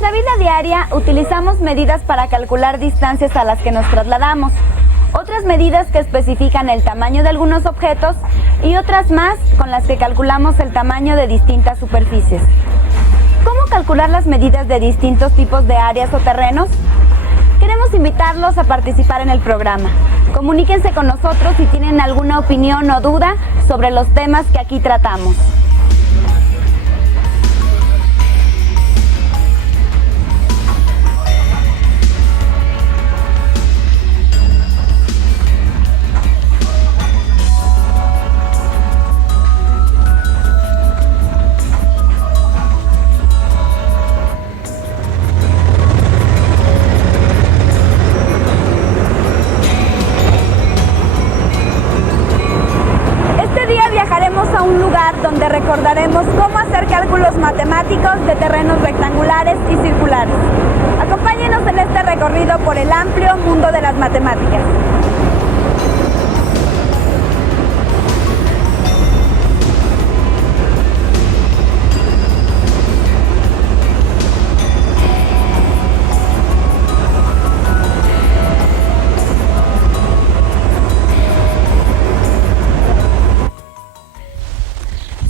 nuestra vida diaria utilizamos medidas para calcular distancias a las que nos trasladamos, otras medidas que especifican el tamaño de algunos objetos y otras más con las que calculamos el tamaño de distintas superficies. ¿Cómo calcular las medidas de distintos tipos de áreas o terrenos? Queremos invitarlos a participar en el programa. Comuníquense con nosotros si tienen alguna opinión o duda sobre los temas que aquí tratamos. Viajaremos a un lugar donde recordaremos cómo hacer cálculos matemáticos de terrenos rectangulares y circulares. Acompáñenos en este recorrido por el amplio mundo de las matemáticas.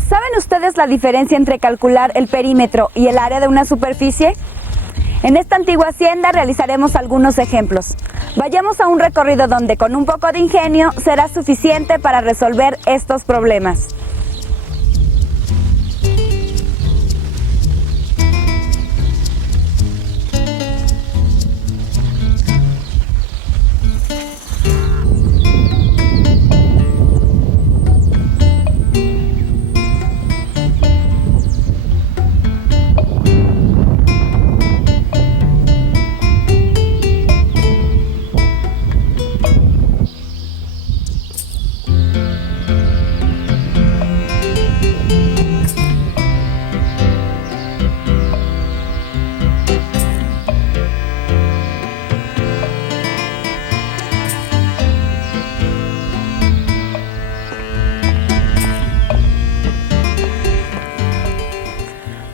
¿Saben ustedes la diferencia entre calcular el perímetro y el área de una superficie? En esta antigua hacienda realizaremos algunos ejemplos. Vayamos a un recorrido donde con un poco de ingenio será suficiente para resolver estos problemas.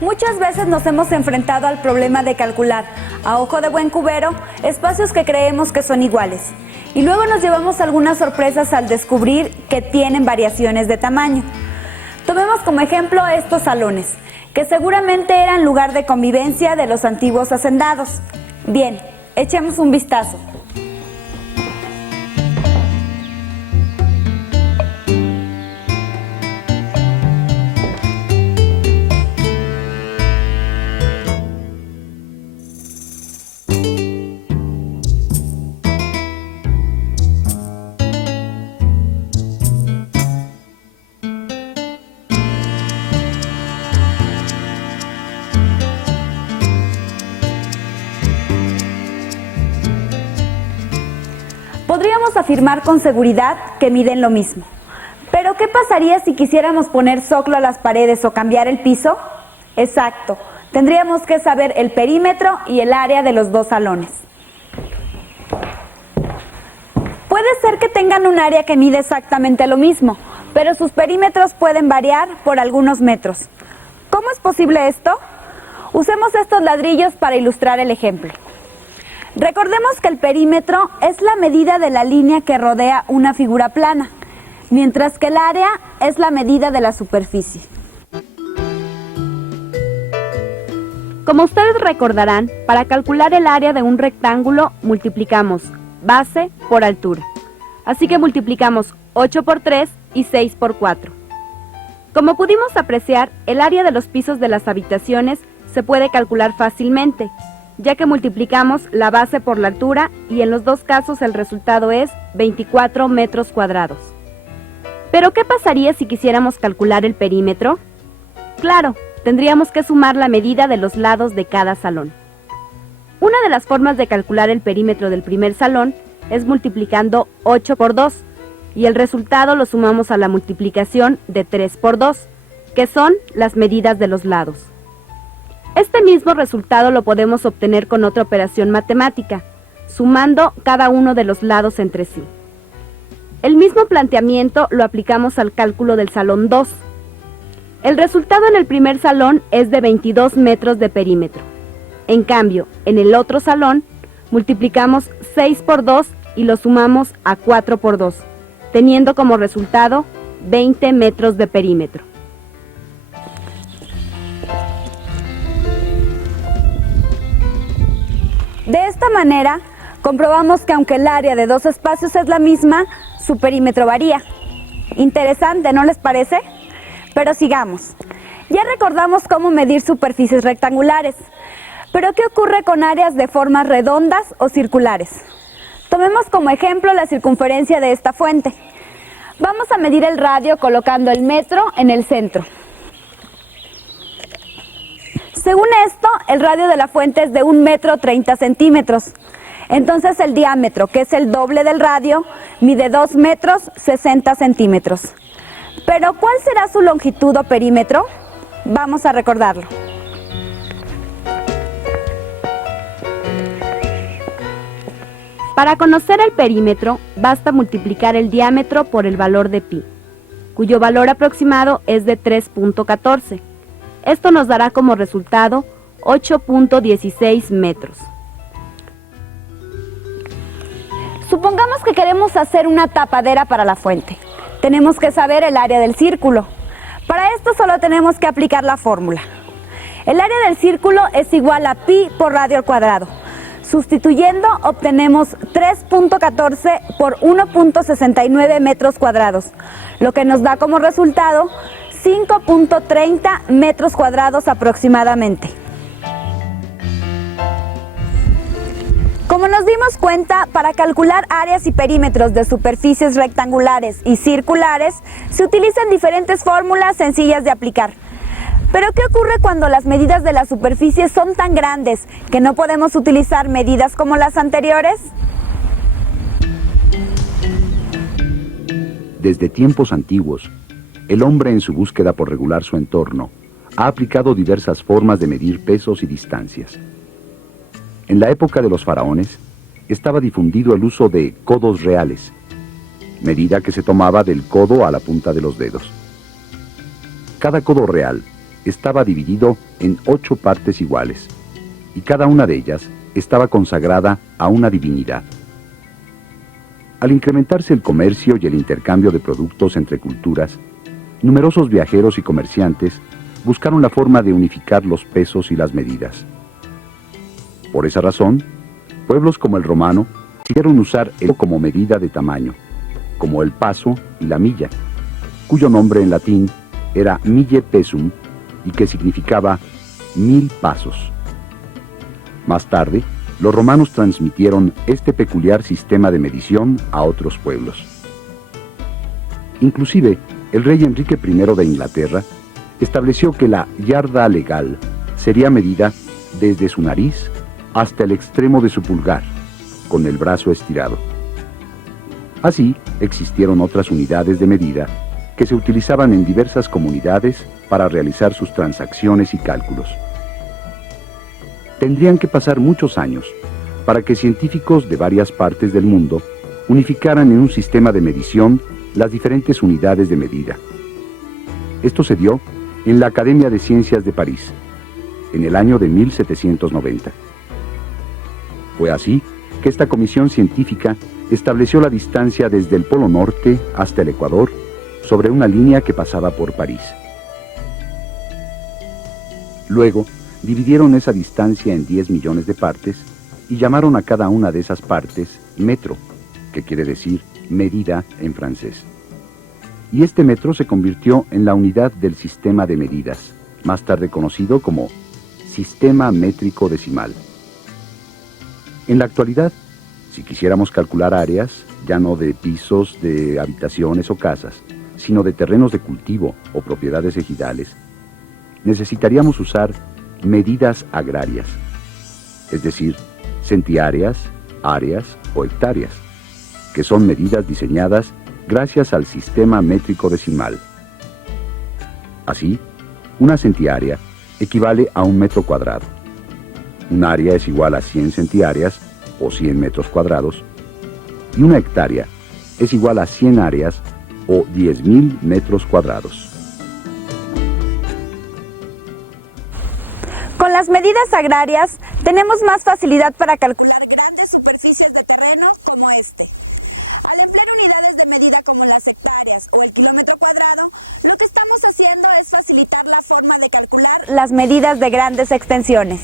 Muchas veces nos hemos enfrentado al problema de calcular, a ojo de buen cubero, espacios que creemos que son iguales. Y luego nos llevamos algunas sorpresas al descubrir que tienen variaciones de tamaño. Tomemos como ejemplo estos salones, que seguramente eran lugar de convivencia de los antiguos hacendados. Bien, echemos un vistazo. Podríamos afirmar con seguridad que miden lo mismo. Pero ¿qué pasaría si quisiéramos poner zoclo a las paredes o cambiar el piso? Exacto, tendríamos que saber el perímetro y el área de los dos salones. Puede ser que tengan un área que mide exactamente lo mismo, pero sus perímetros pueden variar por algunos metros. ¿Cómo es posible esto? Usemos estos ladrillos para ilustrar el ejemplo. Recordemos que el perímetro es la medida de la línea que rodea una figura plana, mientras que el área es la medida de la superficie. Como ustedes recordarán, para calcular el área de un rectángulo multiplicamos base por altura. Así que multiplicamos 8 por 3 y 6 por 4. Como pudimos apreciar, el área de los pisos de las habitaciones se puede calcular fácilmente, ya que multiplicamos la base por la altura y en los dos casos el resultado es 24 metros cuadrados. ¿Pero qué pasaría si quisiéramos calcular el perímetro? Claro, tendríamos que sumar la medida de los lados de cada salón. Una de las formas de calcular el perímetro del primer salón es multiplicando 8 por 2 y el resultado lo sumamos a la multiplicación de 3 por 2, que son las medidas de los lados. Este mismo resultado lo podemos obtener con otra operación matemática, sumando cada uno de los lados entre sí. El mismo planteamiento lo aplicamos al cálculo del salón 2. El resultado en el primer salón es de 22 metros de perímetro. En cambio, en el otro salón, multiplicamos 6 por 2 y lo sumamos a 4 por 2, teniendo como resultado 20 metros de perímetro. De esta manera, comprobamos que aunque el área de dos espacios es la misma, su perímetro varía. Interesante, ¿no les parece? Pero sigamos. Ya recordamos cómo medir superficies rectangulares, pero ¿qué ocurre con áreas de formas redondas o circulares? Tomemos como ejemplo la circunferencia de esta fuente. Vamos a medir el radio colocando el metro en el centro. Según esto, el radio de la fuente es de 1 metro 30 centímetros. Entonces el diámetro, que es el doble del radio, mide 2 metros 60 centímetros. Pero ¿cuál será su longitud o perímetro? Vamos a recordarlo. Para conocer el perímetro, basta multiplicar el diámetro por el valor de pi, cuyo valor aproximado es de 3.14. Esto nos dará como resultado 8.16 metros. Supongamos que queremos hacer una tapadera para la fuente. Tenemos que saber el área del círculo. Para esto solo tenemos que aplicar la fórmula. El área del círculo es igual a pi por radio al cuadrado. Sustituyendo, obtenemos 3.14 por 1.69 metros cuadrados, lo que nos da como resultado 5.30 metros cuadrados aproximadamente. Como nos dimos cuenta, para calcular áreas y perímetros de superficies rectangulares y circulares, se utilizan diferentes fórmulas sencillas de aplicar. Pero ¿qué ocurre cuando las medidas de la superficie son tan grandes que no podemos utilizar medidas como las anteriores? Desde tiempos antiguos, el hombre en su búsqueda por regular su entorno ha aplicado diversas formas de medir pesos y distancias. En la época de los faraones, estaba difundido el uso de codos reales, medida que se tomaba del codo a la punta de los dedos. Cada codo real estaba dividido en 8 partes iguales, y cada una de ellas estaba consagrada a una divinidad. Al incrementarse el comercio y el intercambio de productos entre culturas, numerosos viajeros y comerciantes buscaron la forma de unificar los pesos y las medidas. Por esa razón, pueblos como el romano decidieron usar el como medida de tamaño, como el paso y la milla, cuyo nombre en latín era mille pesum y que significaba 1000 pasos. Más tarde, los romanos transmitieron este peculiar sistema de medición a otros pueblos. Inclusive, el rey Enrique I de Inglaterra estableció que la yarda legal sería medida desde su nariz hasta el extremo de su pulgar, con el brazo estirado. Así, existieron otras unidades de medida que se utilizaban en diversas comunidades para realizar sus transacciones y cálculos. Tendrían que pasar muchos años para que científicos de varias partes del mundo unificaran en un sistema de medición las diferentes unidades de medida. Esto se dio en la Academia de Ciencias de París, en el año de 1790. Fue así que esta comisión científica estableció la distancia desde el Polo Norte hasta el Ecuador sobre una línea que pasaba por París. Luego, dividieron esa distancia en 10 millones de partes y llamaron a cada una de esas partes metro, que quiere decir medida en francés. Y este metro se convirtió en la unidad del sistema de medidas, más tarde conocido como sistema métrico decimal. En la actualidad, si quisiéramos calcular áreas, ya no de pisos, de habitaciones o casas, sino de terrenos de cultivo o propiedades ejidales, necesitaríamos usar medidas agrarias, es decir, centiáreas, áreas o hectáreas, que son medidas diseñadas gracias al sistema métrico decimal. Así, una centiárea equivale a 1 metro cuadrado. Un área es igual a 100 centiáreas o 100 metros cuadrados, y una hectárea es igual a 100 áreas o 10.000 metros cuadrados. Con las medidas agrarias tenemos más facilidad para calcular grandes superficies de terreno como este. Al emplear unidades de medida como las hectáreas o el kilómetro cuadrado, lo que estamos haciendo es facilitar la forma de calcular las medidas de grandes extensiones.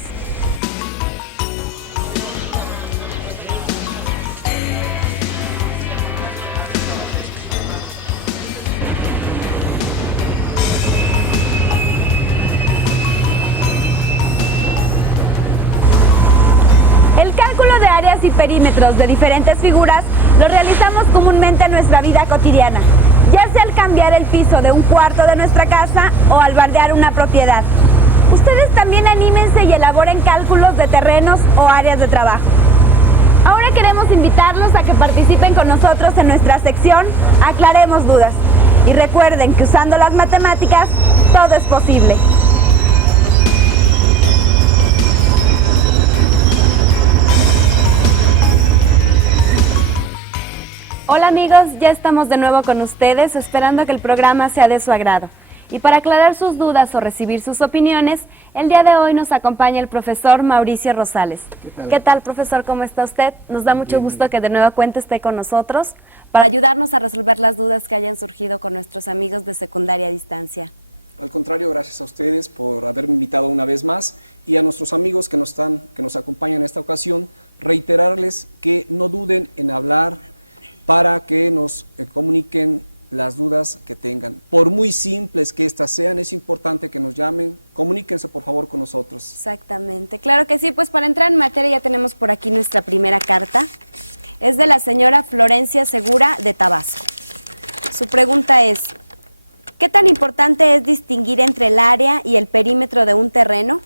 El cálculo de áreas y perímetros de diferentes figuras lo realizamos comúnmente en nuestra vida cotidiana, ya sea al cambiar el piso de un cuarto de nuestra casa o al bardear una propiedad. Ustedes también anímense y elaboren cálculos de terrenos o áreas de trabajo. Ahora queremos invitarlos a que participen con nosotros en nuestra sección Aclaremos Dudas. Y recuerden que usando las matemáticas, todo es posible. Hola amigos, ya estamos de nuevo con ustedes, esperando que el programa sea de su agrado. Y para aclarar sus dudas o recibir sus opiniones, el día de hoy nos acompaña el profesor Mauricio Rosales. ¿Qué tal, profesor? ¿Cómo está usted? Nos da mucho gusto que de nueva cuenta esté con nosotros para ayudarnos a resolver las dudas que hayan surgido con nuestros amigos de secundaria a distancia. Al contrario, gracias a ustedes por haberme invitado una vez más y a nuestros amigos que nos acompañan en esta ocasión, reiterarles que no duden en hablar para que nos comuniquen las dudas que tengan. Por muy simples que éstas sean, es importante que nos llamen, comuníquense por favor con nosotros. Exactamente, claro que sí, pues para entrar en materia ya tenemos por aquí nuestra primera carta. Es de la señora Florencia Segura de Tabasco. Su pregunta es, ¿qué tan importante es distinguir entre el área y el perímetro de un terreno?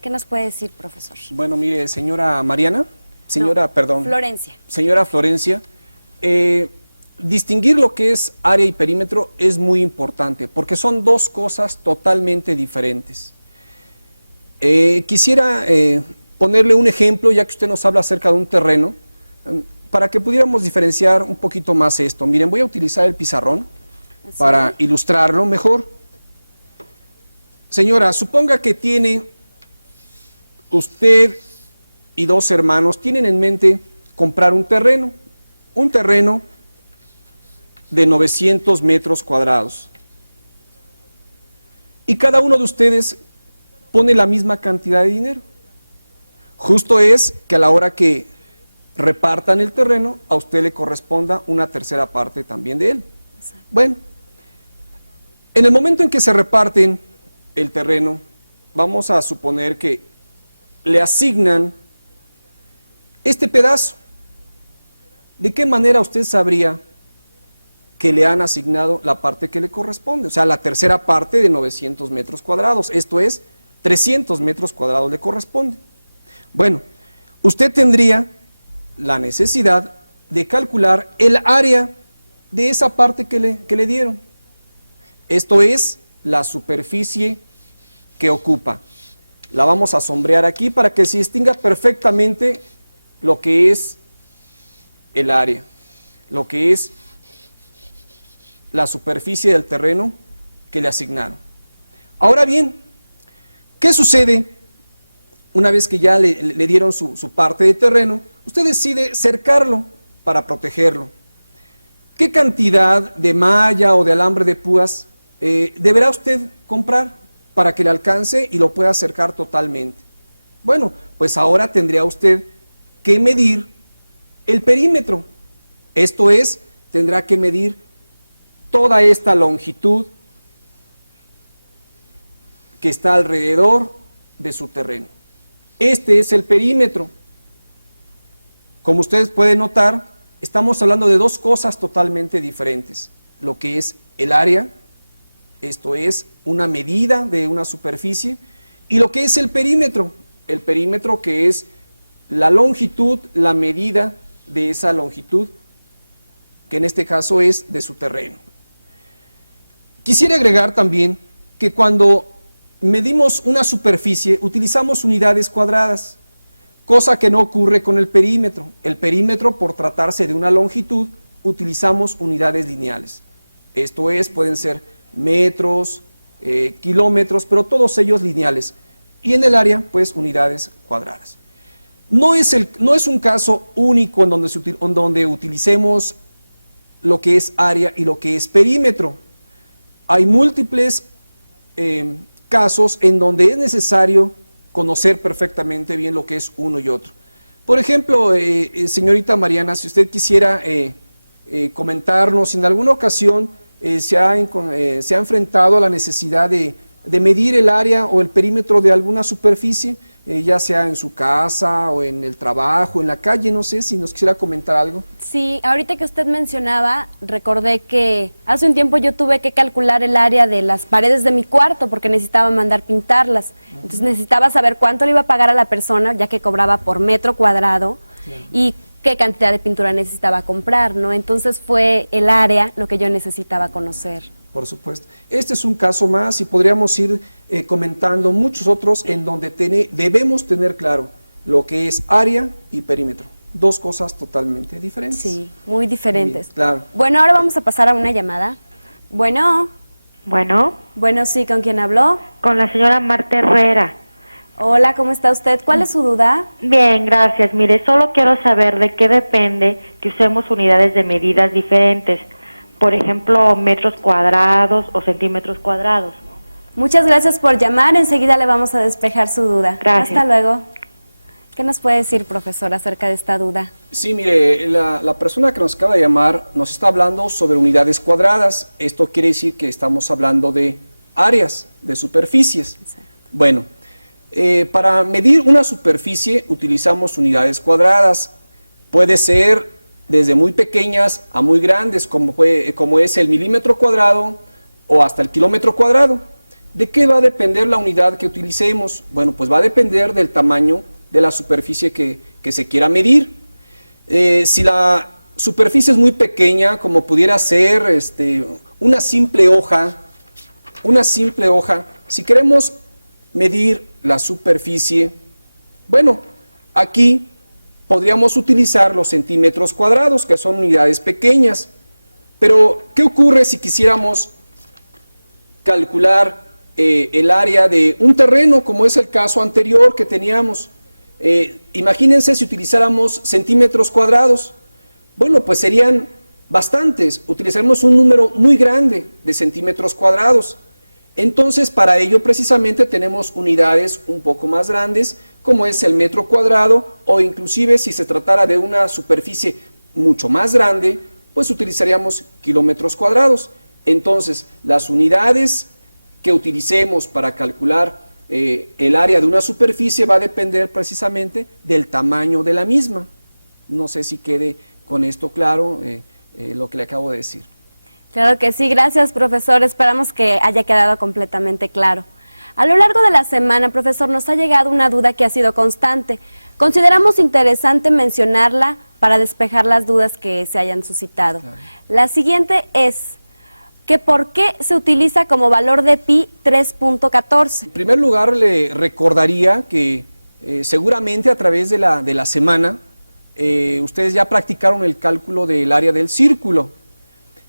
¿Qué nos puede decir, profesor? Bueno, mire, señora Mariana, Florencia. Señora Florencia, distinguir lo que es área y perímetro es muy importante porque son dos cosas totalmente diferentes. Quisiera ponerle un ejemplo, ya que usted nos habla acerca de un terreno, para que pudiéramos diferenciar un poquito más esto. Miren, voy a utilizar el pizarrón para ilustrarlo mejor. Señora, suponga que tiene usted y dos hermanos, tienen en mente comprar un terreno de 900 metros cuadrados. Y cada uno de ustedes pone la misma cantidad de dinero. Justo es que a la hora que repartan el terreno, a usted le corresponda una tercera parte también de él. Exacto. Bueno, en el momento en que se reparten el terreno, vamos a suponer que le asignan este pedazo. ¿De qué manera usted sabría que le han asignado la parte que le corresponde? O sea, la tercera parte de 900 metros cuadrados, esto es, 300 metros cuadrados le corresponde. Bueno, usted tendría la necesidad de calcular el área de esa parte que le dieron. Esto es la superficie que ocupa. La vamos a sombrear aquí para que se distinga perfectamente lo que es el área, lo que es la superficie del terreno que le asignaron. Ahora bien, ¿qué sucede una vez que ya le dieron su parte de terreno? Usted decide cercarlo para protegerlo. ¿Qué cantidad de malla o de alambre de púas deberá usted comprar para que le alcance y lo pueda cercar totalmente? Bueno, pues ahora tendría usted que medir el perímetro. Esto es, tendrá que medir toda esta longitud que está alrededor de su terreno. Este es el perímetro. Como ustedes pueden notar, estamos hablando de dos cosas totalmente diferentes. Lo que es el área, esto es una medida de una superficie, y lo que es el perímetro que es la longitud, la medida de esa longitud, que en este caso es de su terreno. Quisiera agregar también que cuando medimos una superficie utilizamos unidades cuadradas, cosa que no ocurre con el perímetro. El perímetro, por tratarse de una longitud, utilizamos unidades lineales. Esto es, pueden ser metros, kilómetros, pero todos ellos lineales. y en el área, pues unidades cuadradas. No es un caso único en donde utilicemos lo que es área y lo que es perímetro. Hay múltiples casos en donde es necesario conocer perfectamente bien lo que es uno y otro. Por ejemplo, señorita Mariana, si usted quisiera comentarnos si en alguna ocasión se ha enfrentado a la necesidad de medir el área o el perímetro de alguna superficie, ya sea en su casa o en el trabajo, en la calle, no sé si nos quisiera comentar algo. Sí, ahorita que usted mencionaba, recordé que hace un tiempo yo tuve que calcular el área de las paredes de mi cuarto porque necesitaba mandar pintarlas. Entonces necesitaba saber cuánto le iba a pagar a la persona, ya que cobraba por metro cuadrado, y qué cantidad de pintura necesitaba comprar, ¿no? Entonces fue el área lo que yo necesitaba conocer. Por supuesto. Este es un caso más y podríamos ir comentando muchos otros en donde debemos tener claro lo que es área y perímetro. Dos cosas totalmente diferentes. Sí, muy diferentes. Bien, claro. Bueno, ahora vamos a pasar a una llamada. Bueno, Bueno, sí, ¿con quién habló? con la señora Marta Herrera. Hola, ¿cómo está usted? ¿Cuál es su duda? Bien, gracias. Mire, solo quiero saber de qué depende que usemos unidades de medidas diferentes. Por ejemplo, metros cuadrados o centímetros cuadrados. Muchas gracias por llamar. Enseguida le vamos a despejar su duda. Gracias. Hasta luego. ¿Qué nos puede decir, profesor, acerca de esta duda? Sí, mire, la persona que nos acaba de llamar nos está hablando sobre unidades cuadradas. Esto quiere decir que estamos hablando de áreas, de superficies. Exacto. Bueno, para medir una superficie utilizamos unidades cuadradas. Puede ser desde muy pequeñas a muy grandes, como es el milímetro cuadrado o hasta el kilómetro cuadrado. ¿De qué va a depender la unidad que utilicemos? Bueno, pues va a depender del tamaño de la superficie que se quiera medir. Si la superficie es muy pequeña, como pudiera ser una simple hoja, si queremos medir la superficie, bueno, aquí podríamos utilizar los centímetros cuadrados, que son unidades pequeñas. Pero, ¿qué ocurre si quisiéramos calcular el área de un terreno, como es el caso anterior que teníamos? Imagínense si utilizáramos centímetros cuadrados. Bueno, pues serían bastantes. Utilizaremos un número muy grande de centímetros cuadrados. Entonces, para ello precisamente tenemos unidades un poco más grandes, como es el metro cuadrado, o inclusive si se tratara de una superficie mucho más grande, pues utilizaríamos kilómetros cuadrados. Entonces, las unidades que utilicemos para calcular el área de una superficie va a depender precisamente del tamaño de la misma. No sé si quede con esto claro lo que le acabo de decir. Claro que sí, gracias, profesor. Esperamos que haya quedado completamente claro. A lo largo de la semana, profesor, nos ha llegado una duda que ha sido constante. Consideramos interesante mencionarla para despejar las dudas que se hayan suscitado. Claro. La siguiente es que ¿por qué se utiliza como valor de pi 3.14? En primer lugar, le recordaría que seguramente a través de la semana ustedes ya practicaron el cálculo del área del círculo.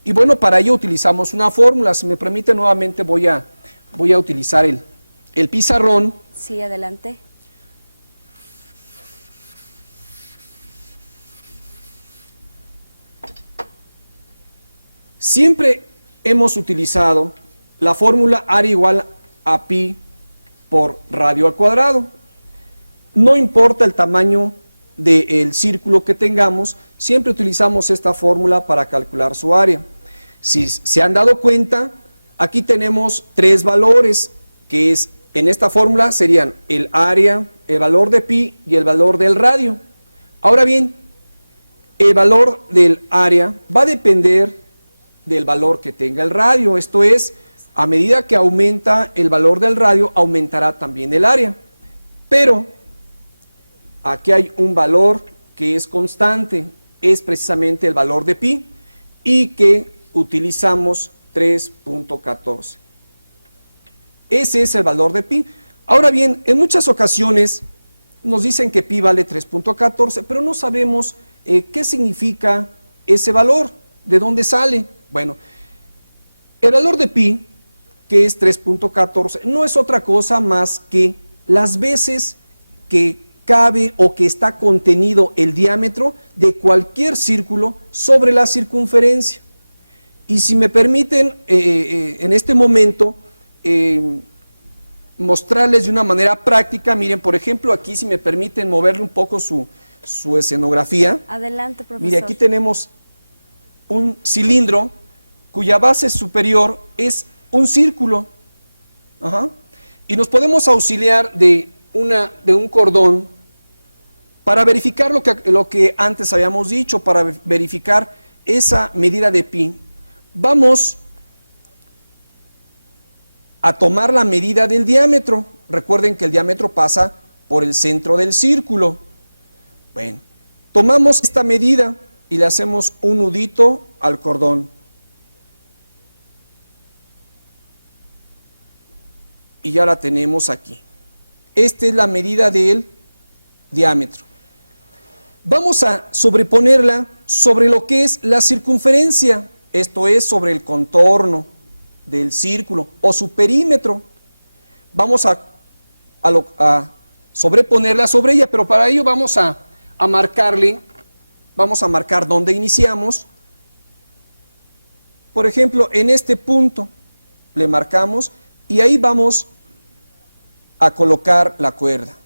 Y bueno, para ello utilizamos una fórmula. Si me permite, nuevamente voy a utilizar el pizarrón. Sí, adelante. Siempre hemos utilizado la fórmula área igual a pi por radio al cuadrado. No importa el tamaño del círculo que tengamos, siempre utilizamos esta fórmula para calcular su área. Si se han dado cuenta, aquí tenemos tres valores, que en esta fórmula serían el área, el valor de pi y el valor del radio. Ahora bien, el valor del área va a depender del valor que tenga el radio. Esto es, a medida que aumenta el valor del radio, aumentará también el área. Pero aquí hay un valor que es constante, es precisamente el valor de pi, y que utilizamos 3.14. Ese es el valor de pi. Ahora bien, en muchas ocasiones nos dicen que pi vale 3.14, pero no sabemos qué significa ese valor, de dónde sale. Bueno, el valor de pi, que es 3.14, no es otra cosa más que las veces que cabe o que está contenido el diámetro de cualquier círculo sobre la circunferencia. Y si me permiten, en este momento, mostrarles de una manera práctica, miren, por ejemplo, aquí si me permiten moverle un poco su escenografía. Adelante, profesor. Mire, aquí tenemos un cilindro cuya base superior es un círculo. Ajá. Y nos podemos auxiliar de un cordón para verificar lo que antes habíamos dicho, para verificar esa medida de pi. Vamos a tomar la medida del diámetro. Recuerden que el diámetro pasa por el centro del círculo. Bueno, tomamos esta medida y le hacemos un nudito al cordón. Y ya la tenemos aquí. Esta es la medida del diámetro. Vamos a sobreponerla sobre lo que es la circunferencia, esto es sobre el contorno del círculo o su perímetro. Vamos a sobreponerla sobre ella, pero para ello vamos a marcarle, vamos a marcar dónde iniciamos. Por ejemplo, en este punto le marcamos y ahí vamos a colocar la cuerda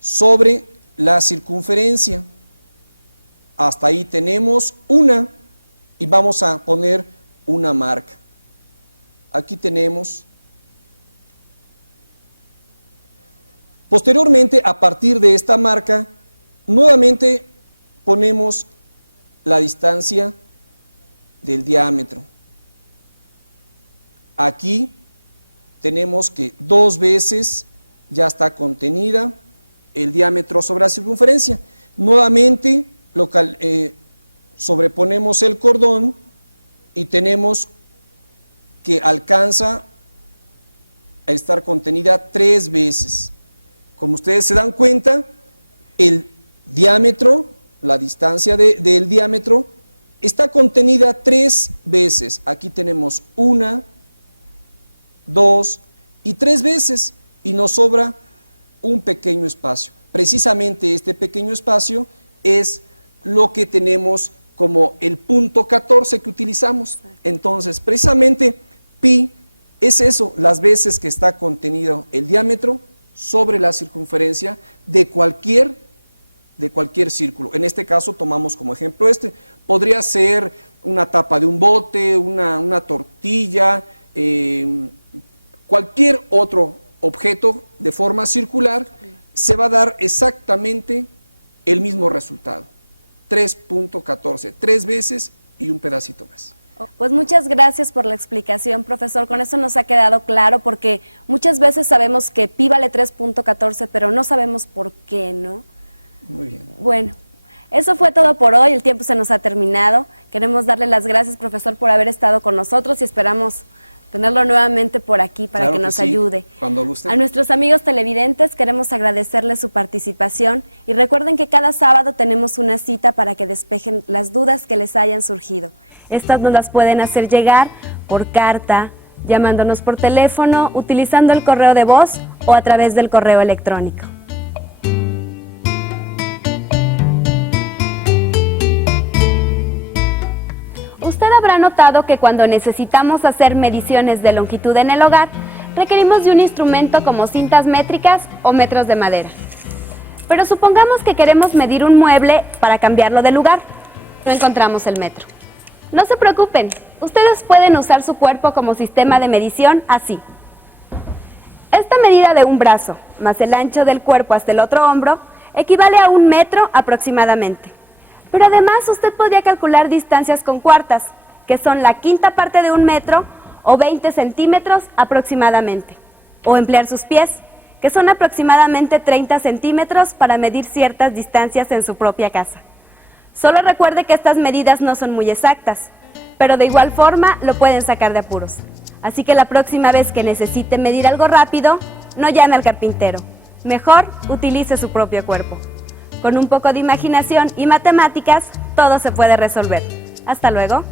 sobre la circunferencia. Hasta ahí tenemos una y vamos a poner una marca. Aquí tenemos. Posteriormente, a partir de esta marca, nuevamente ponemos la distancia del diámetro. Aquí tenemos que 2 veces ya está contenida el diámetro sobre la circunferencia. Nuevamente sobreponemos el cordón y tenemos que alcanza a estar contenida 3 veces. Como ustedes se dan cuenta, el diámetro, la distancia del diámetro, está contenida 3 veces. Aquí tenemos 1, 2 y 3 veces y nos sobra un pequeño espacio. Precisamente este pequeño espacio es lo que tenemos como el punto 14 que utilizamos. Entonces, precisamente pi es eso, las veces que está contenido el diámetro sobre la circunferencia de cualquier círculo. En este caso tomamos como ejemplo podría ser una tapa de un bote, una tortilla, cualquier otro objeto de forma circular, se va a dar exactamente el mismo resultado. 3.14, 3 veces y un pedacito más. Pues muchas gracias por la explicación, profesor. Con eso nos ha quedado claro, porque muchas veces sabemos que pi vale 3.14, pero no sabemos por qué, ¿no? Muy bien. Bueno, eso fue todo por hoy, el tiempo se nos ha terminado. Queremos darle las gracias, profesor, por haber estado con nosotros y esperamos tenerlo nuevamente por aquí para que nos ayude. Cuando guste. A nuestros amigos televidentes queremos agradecerles su participación y recuerden que cada sábado tenemos una cita para que despejen las dudas que les hayan surgido. Estas nos las pueden hacer llegar por carta, llamándonos por teléfono, utilizando el correo de voz o a través del correo electrónico. Usted habrá notado que cuando necesitamos hacer mediciones de longitud en el hogar, requerimos de un instrumento como cintas métricas o metros de madera. Pero supongamos que queremos medir un mueble para cambiarlo de lugar. No encontramos el metro. No se preocupen, ustedes pueden usar su cuerpo como sistema de medición así. Esta medida de un brazo, más el ancho del cuerpo hasta el otro hombro, equivale a 1 metro aproximadamente. Pero además usted podría calcular distancias con cuartas, que son la quinta parte de 1 metro o 20 centímetros aproximadamente. O emplear sus pies, que son aproximadamente 30 centímetros para medir ciertas distancias en su propia casa. Solo recuerde que estas medidas no son muy exactas, pero de igual forma lo pueden sacar de apuros. Así que la próxima vez que necesite medir algo rápido, no llame al carpintero. Mejor utilice su propio cuerpo. Con un poco de imaginación y matemáticas, todo se puede resolver. Hasta luego.